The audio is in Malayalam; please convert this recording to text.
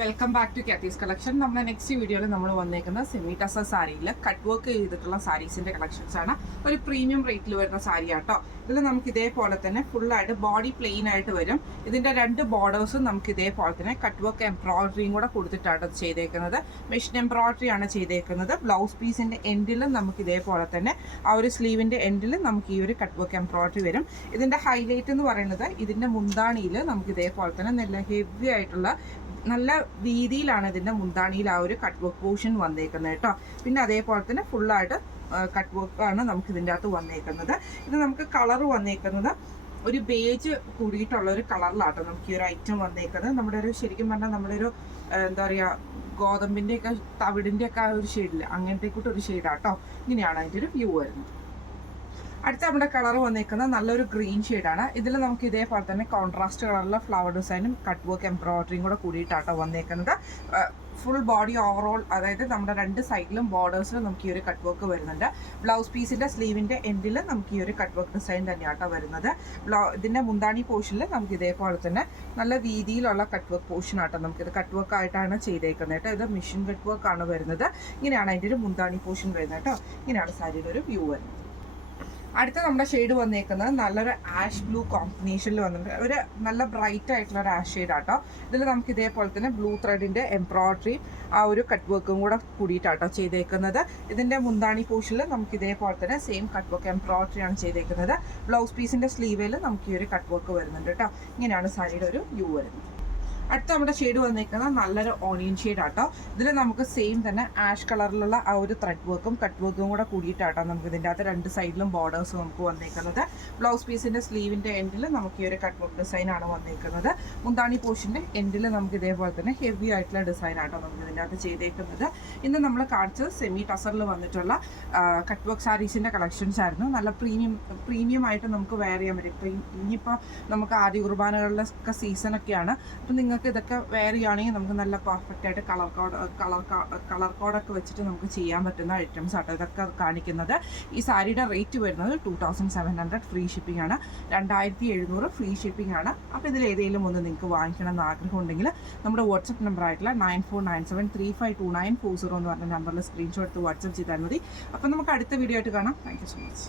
Welcome back to Kathy's collection. നമ്മുടെ നെക്സ്റ്റ് വീഡിയോയിൽ നമ്മൾ വന്നേക്കുന്ന സെമി ടസർ സാരിയിൽ കട്ട് വർക്ക് ചെയ്തിട്ടുള്ള സാരീസിന്റെ കളക്ഷൻസ് ആണ്. ഒരു പ്രീമിയം റേറ്റിൽ വരുന്ന സാരി ആട്ടോ. ഇതിൽ നമുക്ക് ഇതേപോലെ തന്നെ ഫുള്ളായിട്ട് ബോഡി പ്ലെയിൻ ആയിട്ട് വരും. ഇതിന്റെ രണ്ട് ബോർഡേഴ്സും നമുക്ക് ഇതേപോലെ തന്നെ കട്ട് വർക്ക് എംബ്രോയിഡറിയും കൂടെ കൊടുത്തിട്ടാണ് ചെയ്തേക്കുന്നത്. മെഷീൻ എംബ്രോയിഡറി ആണ് ചെയ്തേക്കുന്നത്. ബ്ലൗസ് പീസിന്റെ എൻഡിലും നമുക്ക് ഇതേപോലെ തന്നെ ആ ഒരു സ്ലീവിന്റെ എൻഡിലും നമുക്ക് ഈ ഒരു കട്ട് വർക്ക് എംബ്രോയിഡറി വരും. ഇതിന്റെ ഹൈലൈറ്റ് എന്ന് പറയുന്നത് ഇതിന്റെ മുന്താണിയിൽ നമുക്ക് ഇതേപോലെ തന്നെ നല്ല ഹെവി ആയിട്ടുള്ള നല്ല രീതിയിലാണ് ഇതിൻ്റെ മുന്താണിയിൽ ആ ഒരു കട്ട് വർക്ക് പോർഷൻ വന്നേക്കുന്നത് കേട്ടോ. പിന്നെ അതേപോലെ തന്നെ ഫുള്ളായിട്ട് കട്ട് വർക്കാണ് നമുക്ക് ഇതിൻ്റെ അകത്ത് വന്നേക്കുന്നത്. ഇത് നമുക്ക് കളർ വന്നേക്കുന്നത് ഒരു ബേജ് കൂടിയിട്ടുള്ള ഒരു കളറിലാട്ടോ നമുക്ക് ഈ ഒരു ഐറ്റം വന്നേക്കുന്നത്. നമ്മുടെ ഒരു ശരിക്കും പറഞ്ഞാൽ നമ്മുടെ ഒരു എന്താ പറയുക ഗോതമ്പിൻ്റെയൊക്കെ തവിടിൻ്റെയൊക്കെ ആ ഒരു ഷെയ്ഡില്ല, അങ്ങനത്തെ കൂട്ട് ഒരു ഷെയ്ഡാട്ടോ. ഇങ്ങനെയാണ് അതിൻ്റെ ഒരു വ്യൂ വരുന്നത്. അടുത്ത നമ്മുടെ കളർ വന്നേക്കുന്നത് നല്ലൊരു ഗ്രീൻ ഷെയ്ഡാണ്. ഇതിൽ നമുക്ക് ഇതേപോലെ തന്നെ കോൺട്രാസ്റ്റ് കളറിലെ ഫ്ലവർ ഡിസൈനും കട്ട് വർക്ക് എംബ്രോയിഡറിയും കൂടെ കൂടിയിട്ടാട്ടോ വന്നേക്കുന്നത്. ഫുൾ ബോഡി ഓവറോൾ, അതായത് നമ്മുടെ രണ്ട് സൈഡിലും ബോർഡേഴ്സിലും നമുക്ക് ഈ ഒരു കട്ട് വർക്ക് വരുന്നുണ്ട്. ബ്ലൗസ് പീസിൻ്റെ സ്ലീവിൻ്റെ എൻഡിൽ നമുക്ക് ഈ ഒരു കട്ട് വർക്ക് ഡിസൈൻ തന്നെയാട്ടോ വരുന്നത്. ഇതിൻ്റെ മുന്താണി പോർഷനിൽ നമുക്ക് ഇതേപോലെ തന്നെ നല്ല വീതിയിലുള്ള കട്ട് വർക്ക് പോർഷൻ ആട്ടോ നമുക്കിത് കട്ട് വർക്ക് ആയിട്ടാണ് ചെയ്തേക്കുന്നത് കേട്ടോ. ഇത് മെഷീൻ കട്ട് വർക്ക് ആണ് വരുന്നത്. ഇങ്ങനെയാണ് അതിൻ്റെ ഒരു മുന്താണി പോർഷൻ വരുന്നത് കേട്ടോ. ഇങ്ങനെയാണ് സാരിയുടെ ഒരു വ്യൂ വരുന്നത്. അടുത്ത നമ്മുടെ ഷെയ്ഡ് വന്നേക്കുന്നത് നല്ലൊരു ആഷ് ബ്ലൂ കോമ്പിനേഷനിൽ വന്നിട്ടുണ്ട്. ഒരു നല്ല ബ്രൈറ്റ് ആയിട്ടുള്ള ഒരു ആഷ് ഷെയ്ഡ് ആട്ടോ. ഇതിൽ നമുക്ക് ഇതേപോലെ തന്നെ ബ്ലൂ ത്രെഡിൻ്റെ എംബ്രോയിഡറി ആ ഒരു കട്ട് വർക്കും കൂടെ കൂടിയിട്ടാട്ടോ ചെയ്തേക്കുന്നത്. ഇതിൻ്റെ മുന്താണി പോർഷനിൽ നമുക്ക് ഇതേപോലെ തന്നെ സെയിം കട്ട് വർക്ക് എംബ്രോയിഡറി ആണ് ചെയ്തേക്കുന്നത്. ബ്ലൗസ് പീസിൻ്റെ സ്ലീവിൽ നമുക്ക് ഈ ഒരു കട്ട് വർക്ക് വരുന്നുണ്ട് കേട്ടോ. ഇങ്ങനെയാണ് സാരിയുടെ ഒരു വ്യൂ വരുന്നത്. അടുത്ത നമ്മുടെ ഷെയ്ഡ് വന്നേക്കുന്നത് നല്ലൊരു ഓണിയൻ ഷെയ്ഡ് ആട്ടോ. ഇതിൽ നമുക്ക് സെയിം തന്നെ ആഷ് കളറിലുള്ള ആ ഒരു ത്രെഡ് വർക്കും കട്ട് വർക്കും കൂടെ കൂടിയിട്ടാട്ടോ നമുക്ക് ഇതിൻ്റെ അകത്ത് രണ്ട് സൈഡിലും ബോർഡേഴ്സ് നമുക്ക് വന്നേക്കുന്നത്. ബ്ലൗസ് പീസിൻ്റെ സ്ലീവിൻ്റെ എൻഡിൽ നമുക്ക് ഈ ഒരു കട്ട് വർക്ക് ഡിസൈൻ ആണ് വന്നേക്കുന്നത്. മുന്താണി പോർഷൻ്റെ എൻഡിൽ നമുക്ക് ഇതേപോലെ തന്നെ ഹെവി ആയിട്ടുള്ള ഡിസൈൻ ആട്ടോ നമുക്ക് ഇതിൻ്റെ അകത്ത് ചെയ്തേക്കുന്നത്. ഇന്ന് നമ്മൾ കാണിച്ചത് സെമി ടസറിൽ വന്നിട്ടുള്ള കട്ട് വർക്ക് സാരീസിൻ്റെ കളക്ഷൻസ് ആയിരുന്നു. നല്ല പ്രീമിയം ആയിട്ട് നമുക്ക് വെയർ ചെയ്യാൻ പറ്റും. ഇപ്പം ഇനിയിപ്പോൾ നമുക്ക് ആദ്യ കുർബാനകളിലൊക്കെ സീസണൊക്കെയാണ്. അപ്പം നിങ്ങൾക്ക് ഇതൊക്കെ വെയർ ചെയ്യുകയാണെങ്കിൽ നമുക്ക് നല്ല പെർഫെക്റ്റ് ആയിട്ട് കളർ കോഡൊക്കെ വെച്ചിട്ട് നമുക്ക് ചെയ്യാൻ പറ്റുന്ന ഐറ്റംസ് ആട്ടോ ഇതൊക്കെ കാണിക്കുന്നത്. ഈ സാരിയുടെ റേറ്റ് വരുന്നത് 2700 ഫ്രീ ഷിപ്പിംഗ് ആണ്. 2700 ഫ്രീ ഷിപ്പിംഗ് ആണ്. അപ്പോൾ ഇതിൽ ഏതെങ്കിലും ഒന്ന് നിങ്ങൾക്ക് വാങ്ങിക്കണം എന്ന് ആഗ്രഹം ഉണ്ടെങ്കിൽ നമ്മുടെ വാട്സപ്പ് നമ്പർ ആയിട്ടുള്ള 9497352940 എന്ന് പറഞ്ഞ നമ്പറിൽ സ്ക്രീൻഷോട്ട് എടുത്ത് വാട്സപ്പ് ചെയ്താൽ മതി. അപ്പോൾ നമുക്ക് അടുത്ത വീഡിയോ ആയിട്ട് കാണാം. Thank you so much.